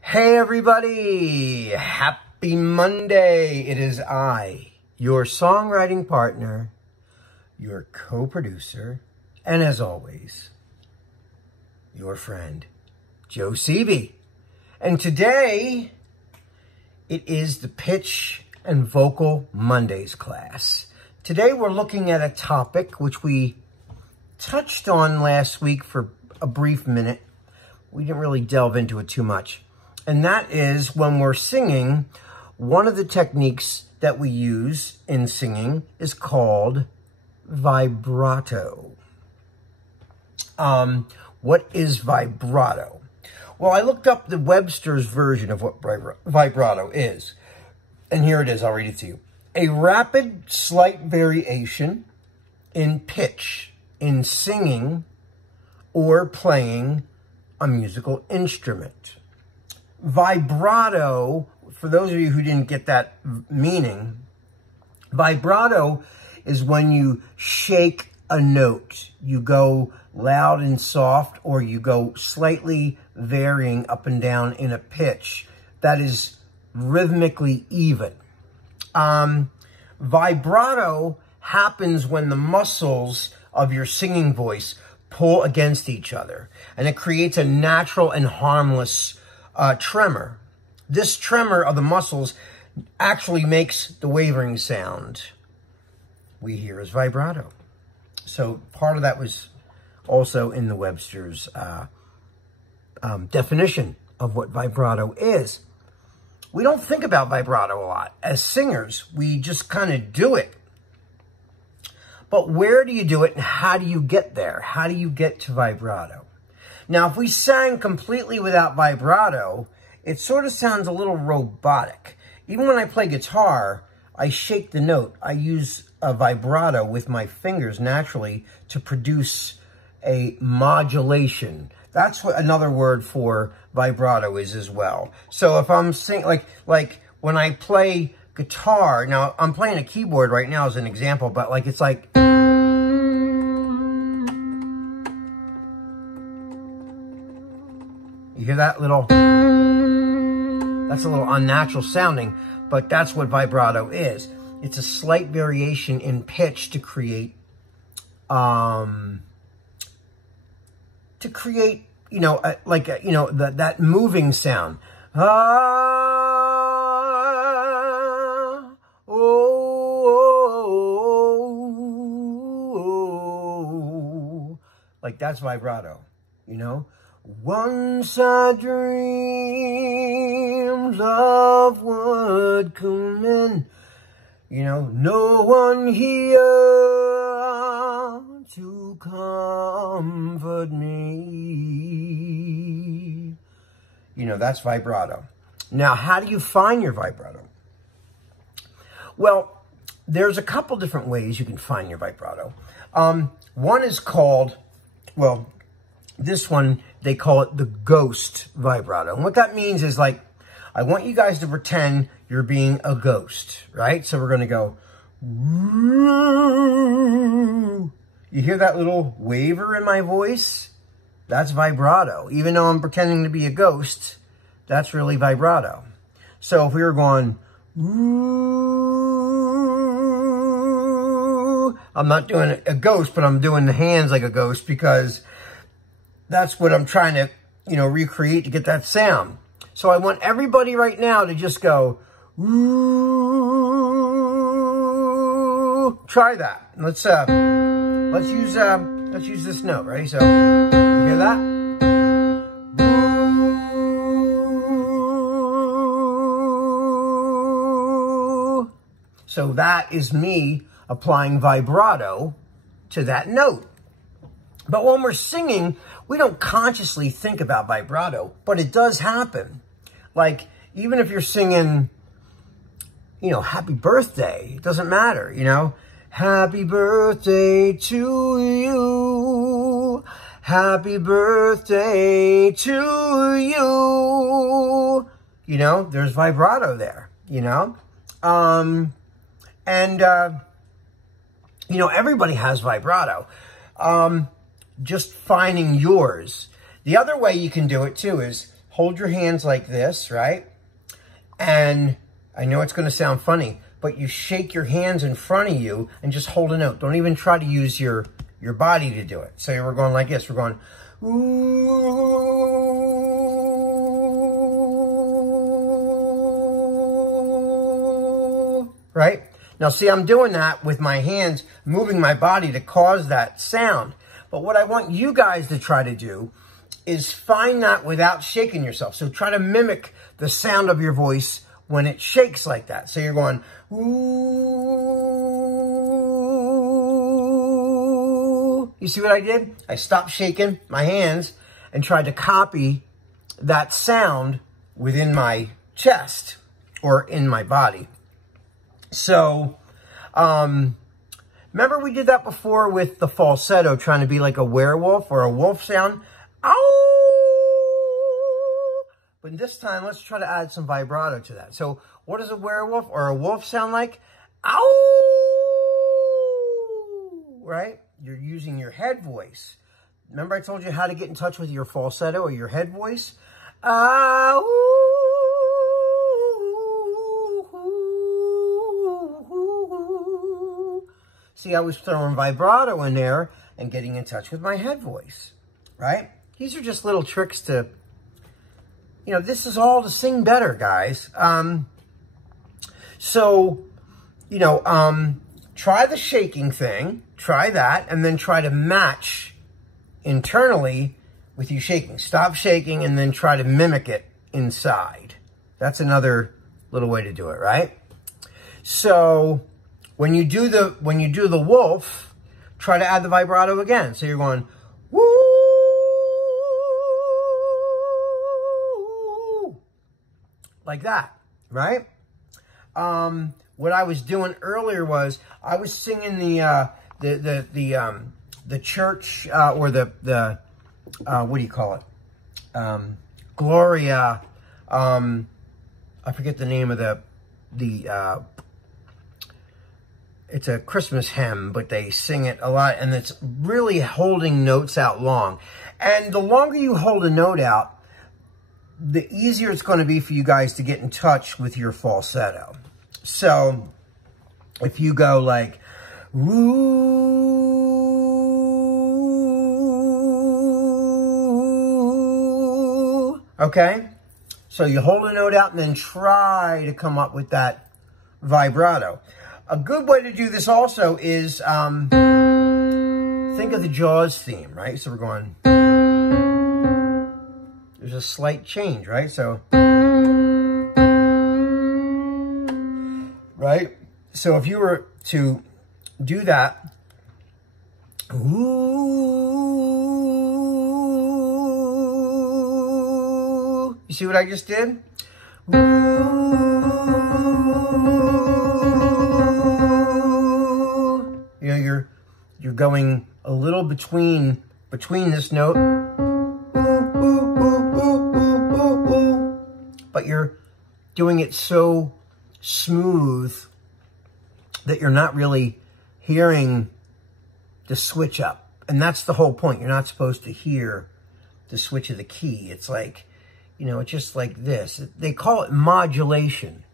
Hey everybody, happy Monday. It is I, your songwriting partner, your co-producer, and as always, your friend, Joe Seavey. And today, it is the Pitch and Vocal Mondays class. Today we're looking at a topic which we touched on last week for a brief minute. We didn't really delve into it too much. And that is when we're singing, one of the techniques that we use in singing is called vibrato. What is vibrato? Well, I looked up the Webster's version of what vibrato is. And here it is, I'll read it to you. A rapid, slight variation in pitch in singing or playing a musical instrument. Vibrato, for those of you who didn't get that meaning, vibrato is when you shake a note. You go loud and soft, or you go slightly varying up and down in a pitch that is rhythmically even. Vibrato happens when the muscles of your singing voice pull against each other, and it creates a natural and harmless tremor. This tremor of the muscles actually makes the wavering sound we hear as vibrato. So part of that was also in the Webster's definition of what vibrato is. We don't think about vibrato a lot. As singers, we just kind of do it. But where do you do it and how do you get there? How do you get to vibrato? Now, if we sang completely without vibrato, it sort of sounds a little robotic. Even when I play guitar, I shake the note. I use a vibrato with my fingers naturally to produce a modulation. That's what another word for vibrato is as well. So if I'm singing, like when I play guitar, now I'm playing a keyboard right now as an example, but like it's like... You hear that little, that's a little unnatural sounding, but that's what vibrato is. It's a slight variation in pitch to create, you know, that moving sound. Like that's vibrato, you know? Once I dreamed love would come in, you know, no one here to comfort me. You know, that's vibrato. Now, how do you find your vibrato? Well, there's a couple different ways you can find your vibrato. One is called, well, this one, they call it the ghost vibrato. And what that means is like, I want you guys to pretend you're being a ghost, right? So we're going to go, woo. You hear that little waver in my voice? That's vibrato. Even though I'm pretending to be a ghost, that's really vibrato. So if we were going, woo, I'm not doing a ghost, but I'm doing the hands like a ghost because that's what I'm trying to, you know, recreate to get that sound. So I want everybody right now to just go, woo. Try that. Let's use this note, right? So, you hear that? Woo. So that is me applying vibrato to that note. But when we're singing, we don't consciously think about vibrato, but it does happen. Like, even if you're singing, you know, happy birthday, it doesn't matter, you know. Happy birthday to you. Happy birthday to you. You know, there's vibrato there, you know. You know, everybody has vibrato. Just finding yours. The other way you can do it too is hold your hands like this, right? And I know it's going to sound funny, but you shake your hands in front of you and just hold a note. Don't even try to use your body to do it. So we're going like this. We're going, ooh, right? Now see, I'm doing that with my hands, moving my body to cause that sound. But what I want you guys to try to do is find that without shaking yourself. So try to mimic the sound of your voice when it shakes like that. So you're going, ooh. You see what I did? I stopped shaking my hands and tried to copy that sound within my chest or in my body. So, remember we did that before with the falsetto, trying to be like a werewolf or a wolf sound? Ow! But this time, let's try to add some vibrato to that. So what does a werewolf or a wolf sound like? Ow! Right? You're using your head voice. Remember I told you how to get in touch with your falsetto or your head voice? Ow! See, I was throwing vibrato in there and getting in touch with my head voice, right? These are just little tricks to, you know, this is all to sing better, guys. So, you know, try the shaking thing, try that, and then try to match internally with you shaking. Stop shaking and then try to mimic it inside. That's another little way to do it, right? So when you do the wolf, try to add the vibrato again. So you're going, woo, like that, right? What I was doing earlier was I was singing the church or the what do you call it? Gloria. I forget the name of the it's a Christmas hymn, but they sing it a lot, and it's really holding notes out long. And the longer you hold a note out, the easier it's going to be for you guys to get in touch with your falsetto. So if you go like, woo, okay? So you hold a note out and then try to come up with that vibrato. A good way to do this also is, think of the Jaws theme, right? So we're going, there's a slight change, right? So, right? So if you were to do that, ooh, you see what I just did? Ooh. You know, you're going a little between this note, but you're doing it so smooth that you're not really hearing the switch up. And that's the whole point. You're not supposed to hear the switch of the key. It's like, you know, it's just like this. They call it modulation.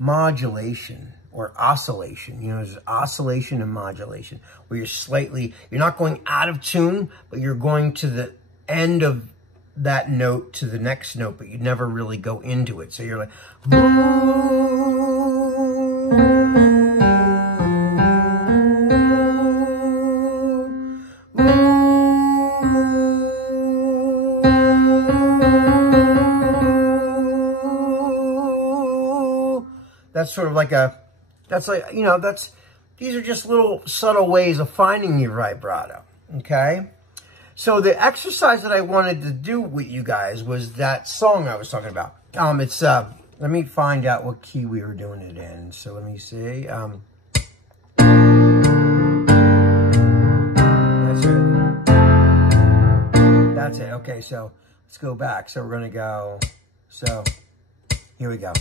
Modulation. Or oscillation, you know, there's oscillation and modulation, where you're not going out of tune, but you're going to the end of that note to the next note, but you never really go into it. So you're like, that's sort of like that's like, you know, these are just little subtle ways of finding your vibrato, okay? So the exercise that I wanted to do with you guys was that song I was talking about. It's, let me find out what key we were doing it in. So let me see. That's it. Okay, so let's go back. So we're going to go, so here we go.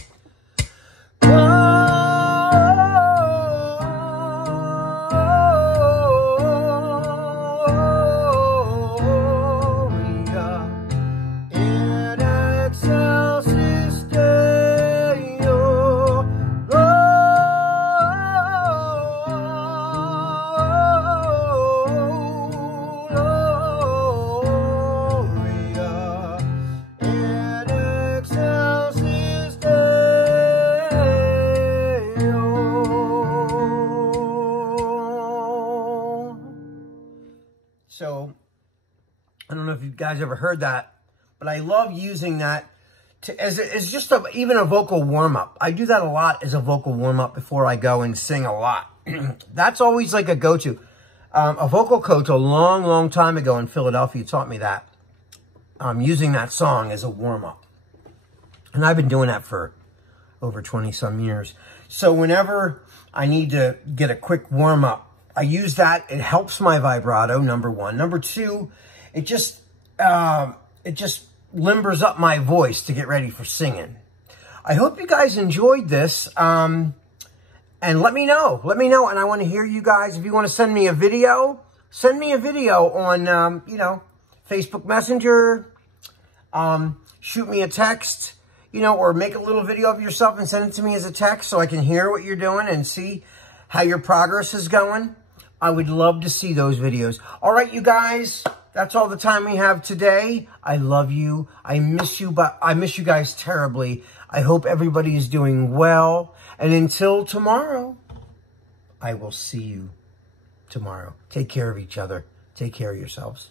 In exile. guys ever heard that, but I love using that as just even a vocal warm-up. I do that a lot as a vocal warm-up before I go and sing a lot. That's always like a go-to. A vocal coach a long, long time ago in Philadelphia taught me that. Using that song as a warm-up. And I've been doing that for over 20-some years. So whenever I need to get a quick warm-up, I use that. It helps my vibrato, number one. Number two, it just limbers up my voice to get ready for singing. I hope you guys enjoyed this. And let me know. Let me know. And I want to hear you guys. If you want to send me a video, send me a video on, you know, Facebook Messenger. Shoot me a text, you know, or make a little video of yourself and send it to me as a text so I can hear what you're doing and see how your progress is going. I would love to see those videos. All right, you guys, that's all the time we have today. I love you. I miss you, but I miss you guys terribly. I hope everybody is doing well. And until tomorrow, I will see you tomorrow. Take care of each other. Take care of yourselves.